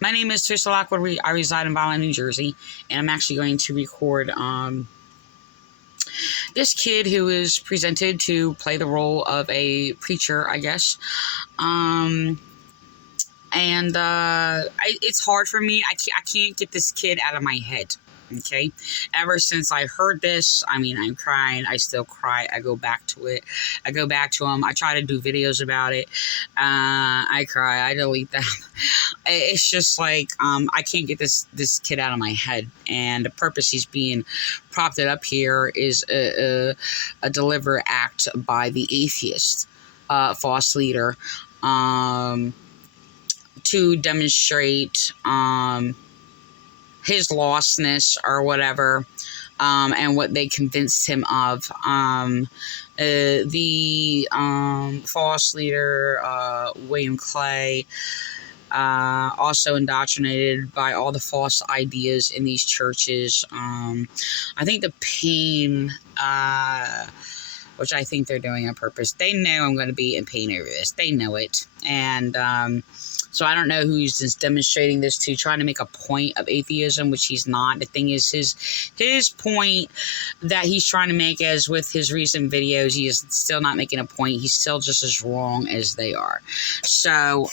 My name is Trisha Lockwood. I reside in Vineland, New Jersey, and I'm actually going to record this kid who is presented to play the role of a preacher, I guess. It's hard for me. I can't get this kid out of my head. Okay, ever since I heard this, I mean, I'm crying. I still cry. I go back to it. I go back to him. I try to do videos about it. I cry. I delete them. It's just like I can't get this kid out of my head. And the purpose he's being propped up here is a deliberate act by the atheist, false leader, to demonstrate his lostness or whatever, and what they convinced him of. The false leader, William Clay, also indoctrinated by all the false ideas in these churches. I think the pain, which I think they're doing on purpose. They know I'm going to be in pain over this. They know it. And so I don't know who's just demonstrating this to, trying to make a point of atheism, which he's not. The thing is, his point that he's trying to make is with his recent videos, he is still not making a point. He's still just as wrong as they are. So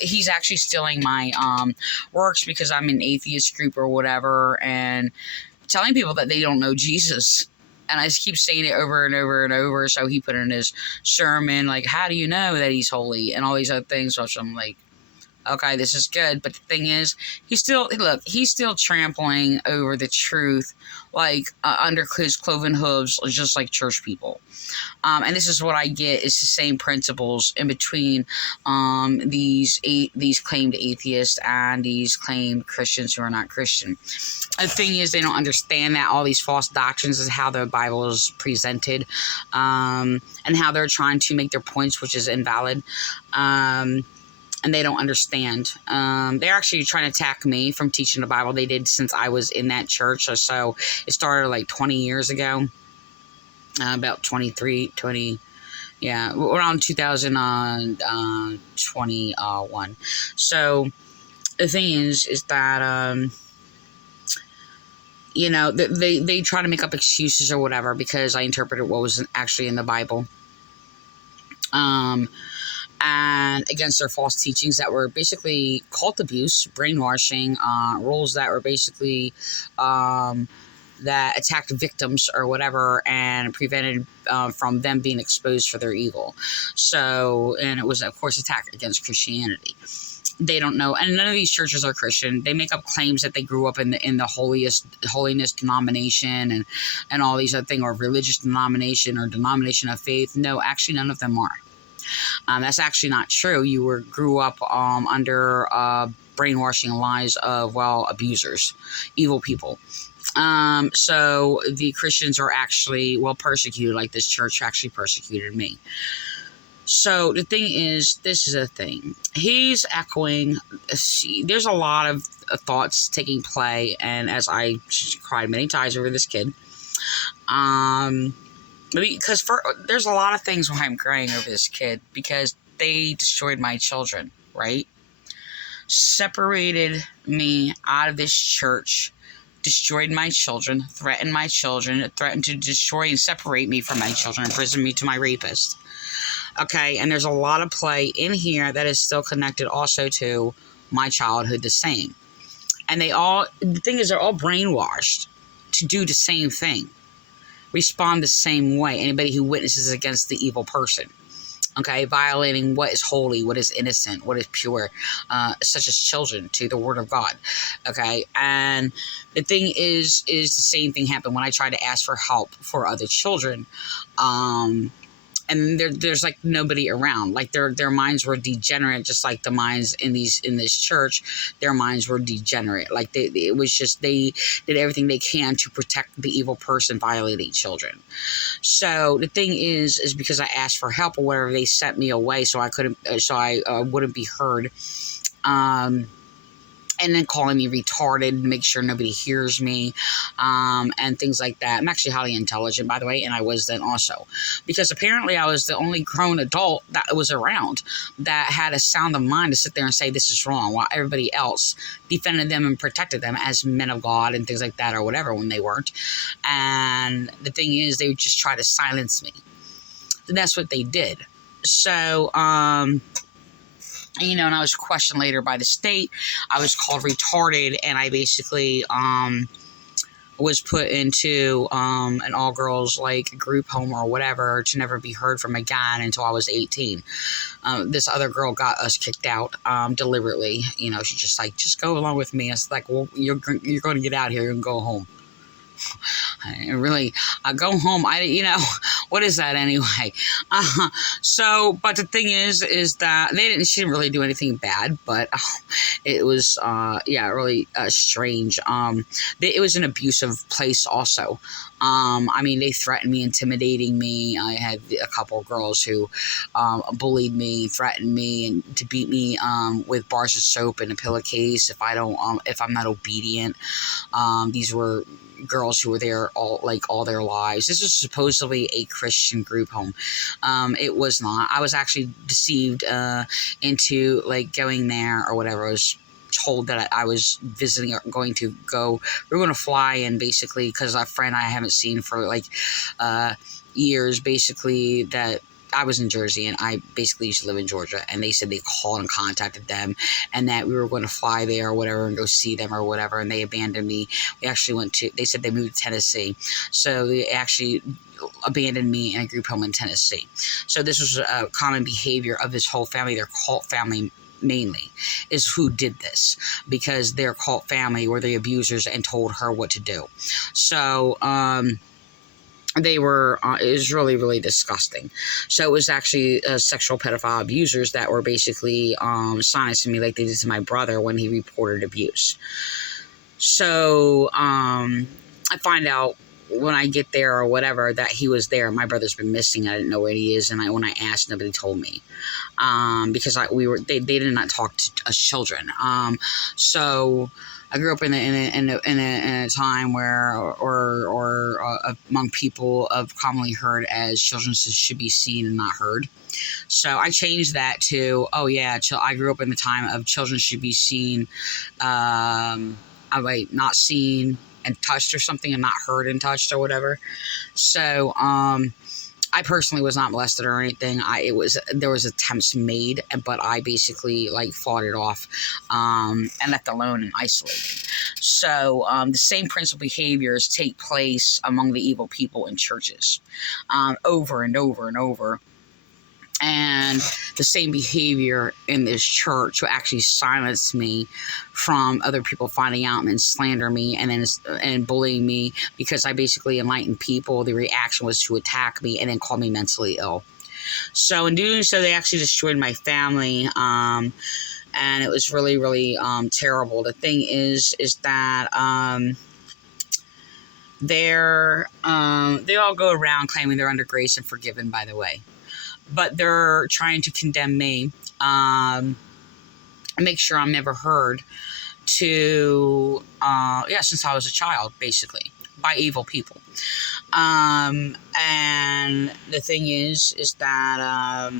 he's actually stealing my works because I'm an atheist group or whatever, and telling people that they don't know Jesus. And I just keep saying it over and over and over. So he put in his sermon, like, how do you know that he's holy? And all these other things, which I'm like, okay, this is good. But the thing is, he's still trampling over the truth, like under his cloven hooves, just like church people. And this is what I get, is the same principles in between these claimed atheists and these claimed Christians who are not Christian. The thing is, they don't understand that all these false doctrines is how the Bible is presented, and how they're trying to make their points, which is invalid. And they don't understand. They're actually trying to attack me from teaching the Bible. They did since I was in that church. So it started like 20 years ago. About 20, yeah, around 2021. So the thing is that, you know, they try to make up excuses or whatever because I interpreted what was actually in the Bible. And against their false teachings that were basically cult abuse, brainwashing, rules that were basically that attacked victims or whatever and prevented from them being exposed for their evil. So, and it was, of course, attack against Christianity. They don't know, and none of these churches are Christian. They make up claims that they grew up in the holiness denomination and all these other things, or religious denomination or denomination of faith. No, actually, none of them are. That's actually not true. You grew up under brainwashing lies of, well, abusers, evil people. So the Christians are actually, well, persecuted, like this church actually persecuted me. So the thing is, this is a thing. He's echoing, there's a lot of thoughts taking play, and as I cried many times over this kid, because there's a lot of things why I'm crying over this kid, because they destroyed my children, right? Separated me out of this church, destroyed my children, threatened to destroy and separate me from my children, imprison me to my rapist. Okay, and there's a lot of play in here that is still connected also to my childhood the same. And the thing is, they're all brainwashed to do the same thing. Respond the same way. Anybody who witnesses against the evil person, okay, violating what is holy, what is innocent, what is pure, such as children, to the word of God, okay. And the thing is the same thing happened when I tried to ask for help for other children, and there's like nobody around. Like their minds were degenerate, just like the minds in this church. Their minds were degenerate. Like it was just, they did everything they can to protect the evil person violating children. So the thing is because I asked for help or whatever, they sent me away so I wouldn't be heard. And then calling me retarded to make sure nobody hears me. and things like that. I'm actually highly intelligent, by the way, and I was then also, because apparently I was the only grown adult that was around that had a sound of mind to sit there and say this is wrong, while everybody else defended them and protected them as men of God and things like that, or whatever, when they weren't. And the thing is, they would just try to silence me. And that's what they did. So, and I was questioned later by the state. I was called retarded, and I basically was put into an all-girls group home or whatever, to never be heard from again until I was 18. This other girl got us kicked out deliberately. She just go along with me. It's like, well, you're going to get out here. You're going to go home. I go home. What is that anyway? But the thing is that she didn't really do anything bad, but it was, really strange. It was an abusive place also. They threatened me, intimidating me. I had a couple of girls who bullied me, threatened me, and to beat me with bars of soap and a pillowcase if I'm not obedient. These were girls who were there all their lives. This was supposedly a Christian group home. It was not. I was actually deceived into going there or whatever. I was told that I was visiting or going to go. We were going to fly in, basically, because a friend I haven't seen for years, basically, that I was in Jersey, and I basically used to live in Georgia, and they said they called and contacted them, and that we were going to fly there or whatever and go see them or whatever, and they abandoned me. We actually they said they moved to Tennessee, so they actually abandoned me in a group home in Tennessee. So this was a common behavior of this whole family, their cult family mainly, is who did this, because their cult family were the abusers and told her what to do. So, they were, it was really, really disgusting. So it was actually sexual pedophile abusers that were basically silencing me like they did to my brother when he reported abuse. So I find out when I get there or whatever that he was there. My brother's been missing. I didn't know where he is, and when I asked, nobody told me, because they did not talk to us children. So I grew up in a time where, or among people of commonly heard as children should be seen and not heard. So I changed that to, I grew up in the time of children should be seen, not seen and touched or something, and not heard and touched or whatever. So, I personally was not molested or anything. There was attempts made, but I basically fought it off, and left alone and isolated. So the same principal behaviors take place among the evil people in churches, over and over and over. And the same behavior in this church will actually silence me from other people finding out and then slander me and bullying me, because I basically enlightened people. The reaction was to attack me and then call me mentally ill. So in doing so, they actually destroyed my family, and it was really, really terrible. The thing is that they all go around claiming they're under grace and forgiven, by the way. But they're trying to condemn me, make sure I'm never heard, since I was a child, basically, by evil people. And the thing is that,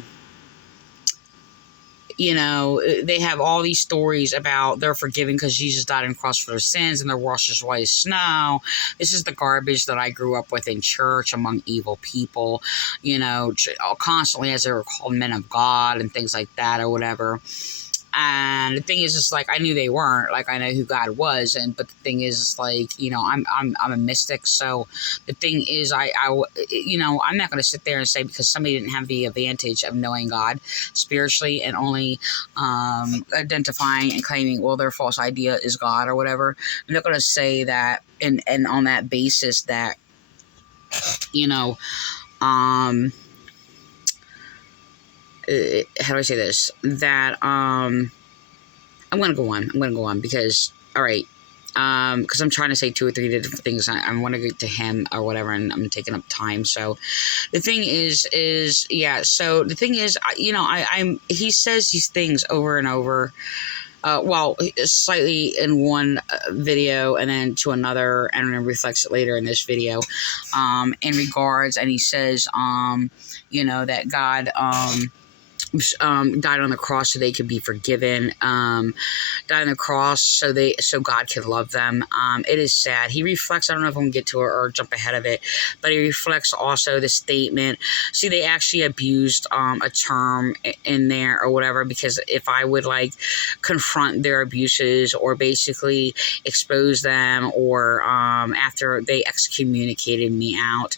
they have all these stories about they're forgiven because Jesus died on the cross for their sins and they're washed as white as snow. This is the garbage that I grew up with in church among evil people, constantly, as they were called men of God and things like that or whatever. And the thing is, it's I knew they weren't. I know who God was, but the thing is, I'm a mystic. So the thing is, I'm not going to sit there and say because somebody didn't have the advantage of knowing God spiritually and only identifying and claiming, well, their false idea is God or whatever. I'm not going to say that, and on that basis that, how do I say this? That, I'm going to go on because, all right, because I'm trying to say 2 or 3 different things. I want to get to him or whatever, and I'm taking up time. So the thing is, so the thing is, he says these things over and over well, slightly in one video and then to another, and then reflects it later in this video, in regards, and he says, that God, died on the cross so they could be forgiven, died on the cross so God could love them. It is sad. He reflects, I don't know if I'm going to get to it or jump ahead of it, but he reflects also the statement. See, they actually abused a term in there or whatever, because if I would confront their abuses or basically expose them, or after they excommunicated me out,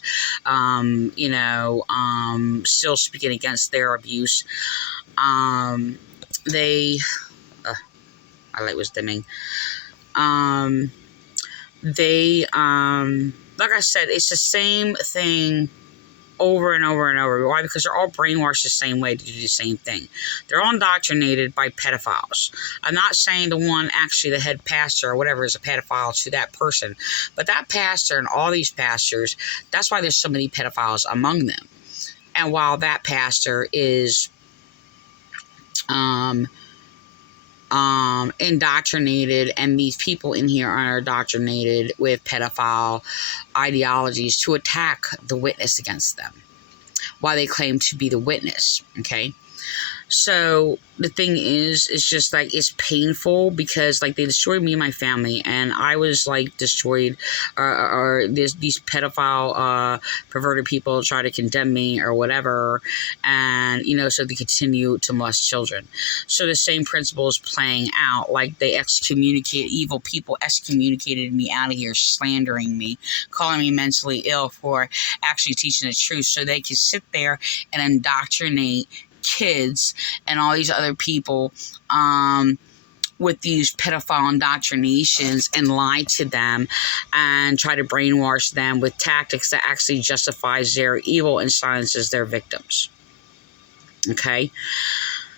still speaking against their abuse, my light was dimming. Like I said, it's the same thing over and over and over. Why? Because they're all brainwashed the same way to do the same thing. They're all indoctrinated by pedophiles. I'm not saying the one, actually the head pastor or whatever, is a pedophile to that person, but that pastor and all these pastors, that's why there's so many pedophiles among them. And while that pastor is indoctrinated, and these people in here are indoctrinated with pedophile ideologies to attack the witness against them, while they claim to be the witness, okay? So the thing is, it's just it's painful, because they destroyed me and my family, and I was destroyed, or these pedophile, perverted people try to condemn me or whatever, and so they continue to molest children. So the same principle is playing out. They evil people excommunicated me out of here, slandering me, calling me mentally ill for actually teaching the truth, so they could sit there and indoctrinate kids and all these other people with these pedophile indoctrinations, and lie to them and try to brainwash them with tactics that actually justifies their evil and silences their victims. Okay?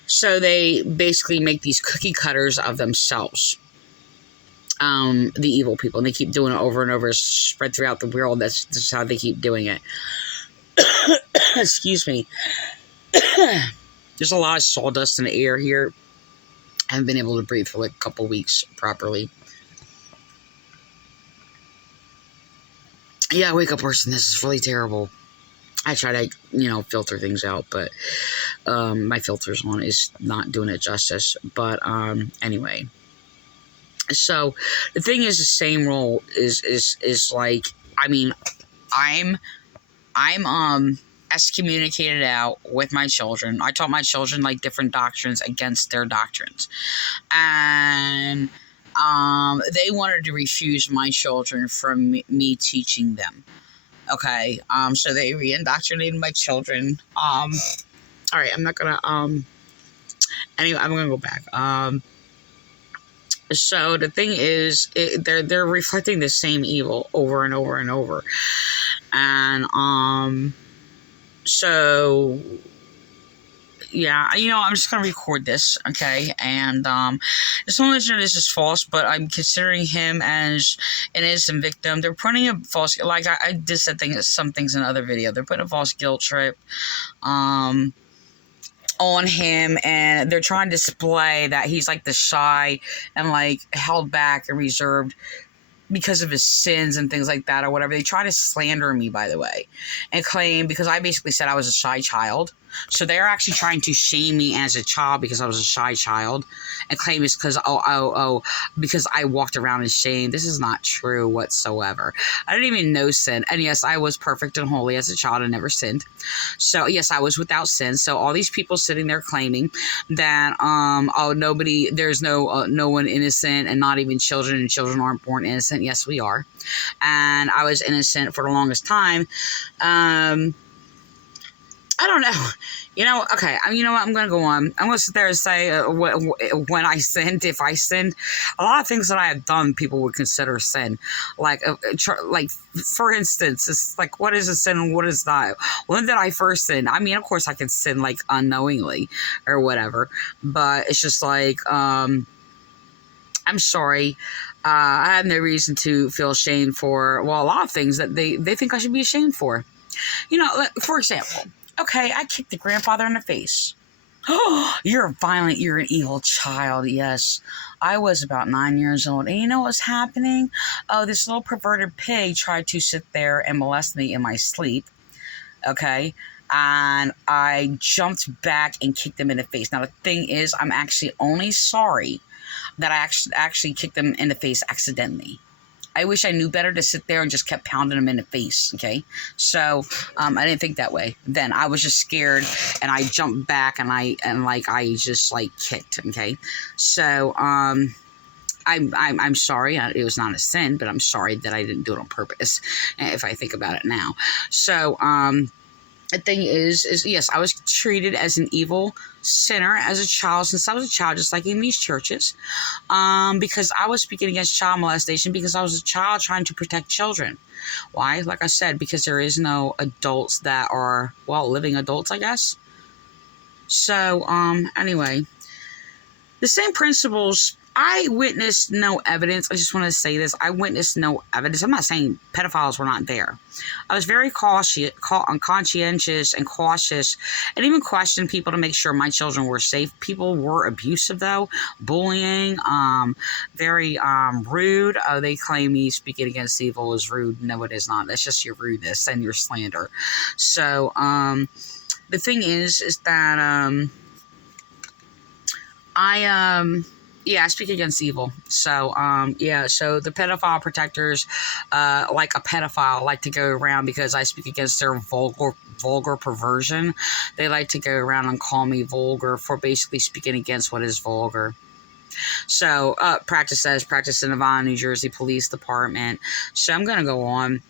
So they basically make these cookie cutters of themselves. The evil people, and they keep doing it over and over, spread throughout the world. That's how they keep doing it. Excuse me. There's a lot of sawdust in the air here. I haven't been able to breathe for a couple weeks properly. Yeah, I wake up worse than this. It's really terrible. I try to, filter things out, but my filter's on is not doing it justice. But anyway. So the thing is, the same role is I'm excommunicated out with my children. I taught my children different doctrines against their doctrines, and they wanted to refuse my children from me teaching them. Okay, so they re-indoctrinated my children. All right, I'm not gonna anyway, I'm gonna go back. So the thing is, they're reflecting the same evil over and over and over, and so, yeah, I'm just going to record this, okay? And just want to let you know this is false, but I'm considering him as an innocent victim. They're putting a false, I did some things in other video. They're putting a false guilt trip on him, and they're trying to display that he's the shy and held back and reserved because of his sins and things like that or whatever. They try to slander me, by the way, and claim, because I basically said I was a shy child. So they're actually trying to shame me as a child because I was a shy child, and claim it's because because I walked around in shame. This is not true whatsoever. I didn't even know sin. And yes, I was perfect and holy as a child and never sinned. So yes, I was without sin. So all these people sitting there claiming that there's no one innocent, and not even children, and children aren't born innocent. Yes, we are. And I was innocent for the longest time. I don't know. Okay, you know what? I'm going to go on. I'm going to sit there and say when I sinned, if I sinned, a lot of things that I have done, people would consider sin. For instance, it's what is a sin and what is not? When did I first sin? I mean, of course, I can sin, unknowingly or whatever, but it's just I'm sorry. I have no reason to feel ashamed for, a lot of things that they think I should be ashamed for. For example, okay, I kicked the grandfather in the face. Oh, you're violent. You're an evil child. Yes. I was about 9 years old. And you know what's happening? Oh, this little perverted pig tried to sit there and molest me in my sleep. Okay. And I jumped back and kicked him in the face. Now, the thing is, I'm actually only sorry that I actually kicked him in the face accidentally. I wish I knew better to sit there and just kept pounding him in the face, okay? So, I didn't think that way. Then I was just scared, and I jumped back, and I just, kicked, okay? So, I'm sorry. It was not a sin, but I'm sorry that I didn't do it on purpose, if I think about it now. So, the thing is yes, I was treated as an evil sinner as a child since I was a child, just like in these churches, because I was speaking against child molestation because I was a child trying to protect children. Why? Like I said, because there is no adults that are, well, living adults, I guess. So, anyway, the same principles. I witnessed no evidence. I just want to say this. I witnessed no evidence. I'm not saying pedophiles were not there. I was very conscientious and cautious, and even questioned people to make sure my children were safe. People were abusive, though. Bullying, very rude. They claim me speaking against evil is rude. No, it is not. That's just your rudeness and your slander. So, the thing is that, I speak against evil. So, so the pedophile protectors, like a pedophile, like to go around because I speak against their vulgar perversion. They like to go around and call me vulgar for basically speaking against what is vulgar. So, practice in the Vineland, New Jersey Police Department. So I'm going to go on.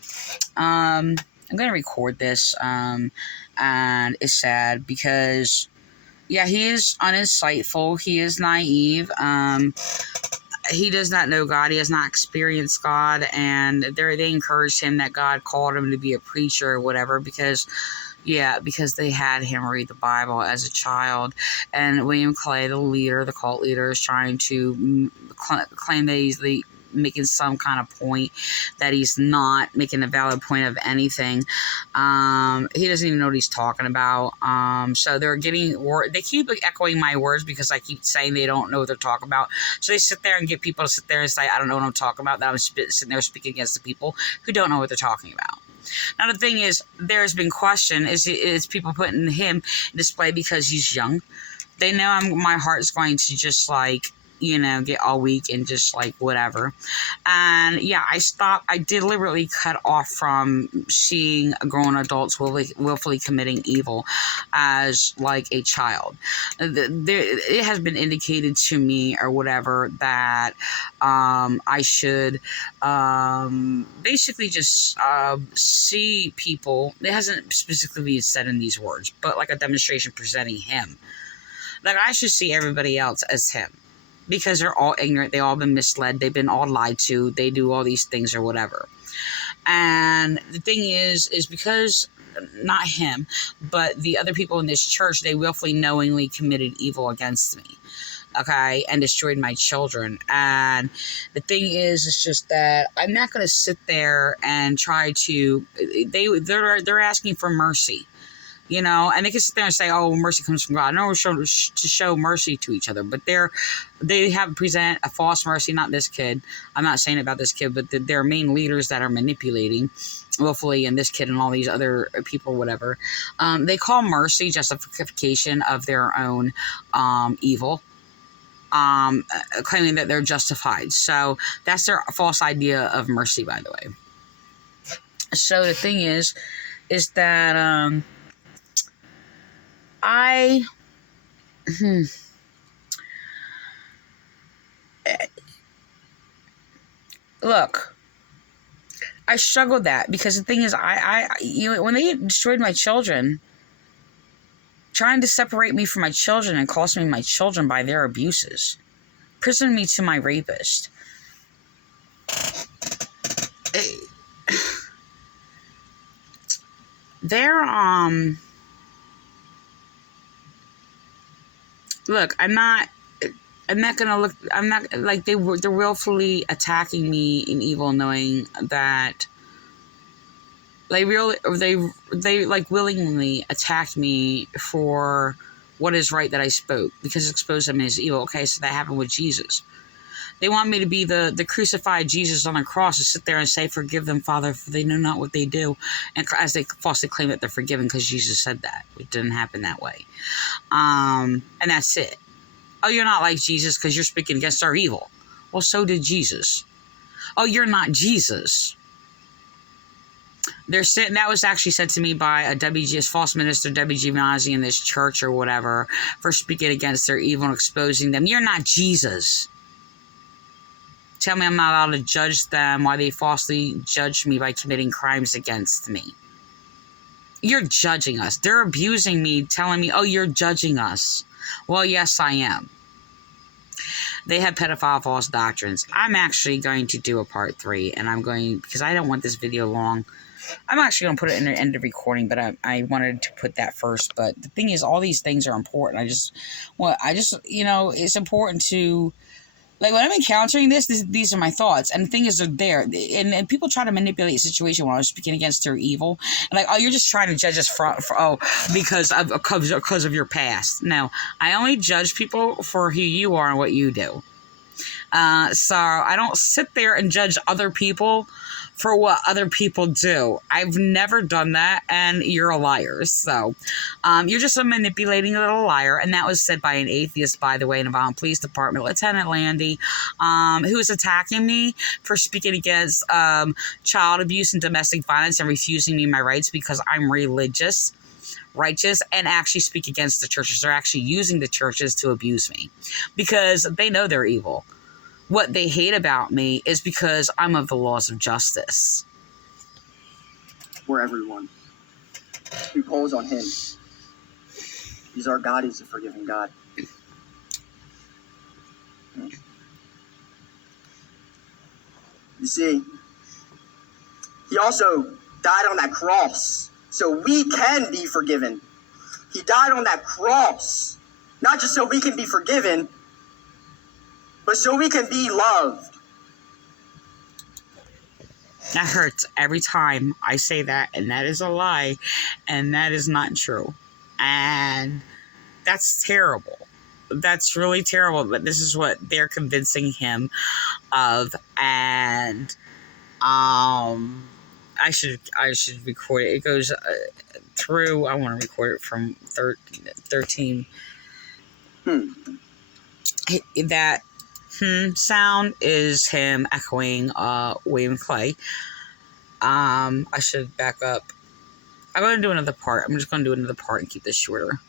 I'm going to record this, and it's sad because... yeah, he is uninsightful. He is naive. He does not know God. He has not experienced God. And they encouraged him that God called him to be a preacher or whatever because they had him read the Bible as a child. And William Clay, the cult leader, is trying to claim that he's making some kind of point that he's not making a valid point of anything. He doesn't even know what he's talking about. So they keep echoing my words because I keep saying they don't know what they're talking about. So they sit there and get people to sit there and say, I don't know what I'm talking about, that I'm sitting there speaking against the people who don't know what they're talking about. Now, the thing is, there's been question, is people putting him in display because he's young. They know my heart is going to just get all weak and just whatever. And I deliberately cut off from seeing grown adults willfully committing evil as a child. It has been indicated to me or whatever that I should basically just see people. It hasn't specifically been said in these words, but like a demonstration presenting him. I should see everybody else as him. Because they're all ignorant, they all been misled, they've been all lied to, they do all these things or whatever. And the thing is because, not him, but the other people in this church, they willfully, knowingly committed evil against me, okay, and destroyed my children. And the thing is, it's just that I'm not going to sit there and try to, they're asking for mercy. And they can sit there and say, "Oh, mercy comes from God." No, we're to show mercy to each other, but they have present a false mercy. Not this kid. I'm not saying about this kid, but their main leaders that are manipulating willfully, and this kid and all these other people, whatever. They call mercy justification of their own evil. Claiming that they're justified. So that's their false idea of mercy, by the way. So the thing is that look, I struggled that because the thing is, when they destroyed my children, trying to separate me from my children and cost me my children by their abuses, prisoned me to my rapist. Look, I'm not they're willfully attacking me in evil, knowing that they willingly attacked me for what is right that I spoke, because it exposed them as evil. Okay, so that happened with Jesus. They want me to be the crucified Jesus on a cross, to sit there and say, forgive them, Father, for they know not what they do. And as they falsely claim that they're forgiven, because Jesus said that. It didn't happen that way. And that's it. Oh, you're not like Jesus because you're speaking against our evil. Well, so did Jesus. Oh, you're not Jesus. That was actually said to me by a false minister, WG Nazi in this church or whatever, for speaking against their evil and exposing them. You're not Jesus. Tell me I'm not allowed to judge them while they falsely judge me by committing crimes against me. You're judging us. They're abusing me, telling me, oh, you're judging us. Well, yes, I am. They have pedophile false doctrines. I'm actually going to do a part 3, and because I don't want this video long, I'm actually going to put it in the end of recording, but I wanted to put that first. But the thing is, all these things are important. It's important to, like, when I'm encountering these are my thoughts. And the thing is, they're there. And people try to manipulate a situation when I was speaking against their evil. And like, oh, you're just trying to judge us because of your past. No, I only judge people for who you are and what you do. So I don't sit there and judge other people for what other people do. I've never done that, and you're a liar. So you're just a manipulating little liar. And that was said by an atheist, by the way, in the Vineland Police Department, Lieutenant Landy, who was attacking me for speaking against child abuse and domestic violence and refusing me my rights because I'm religious, righteous, and actually speak against the churches. They're actually using the churches to abuse me because they know they're evil. What they hate about me is because I'm of the laws of justice. For everyone who calls on him. He's our God. He's a forgiving God. You see, he also died on that cross so we can be forgiven. He died on that cross, not just so we can be forgiven, but so we can be loved. That hurts every time I say that, and that is a lie, and that is not true. And that's terrible. That's really terrible, but this is what they're convincing him of. And I should record it. It goes through, I want to record it from 13. That sound is him echoing William Clay. I should back up. I'm going to do another part. I'm just going to do another part and keep this shorter.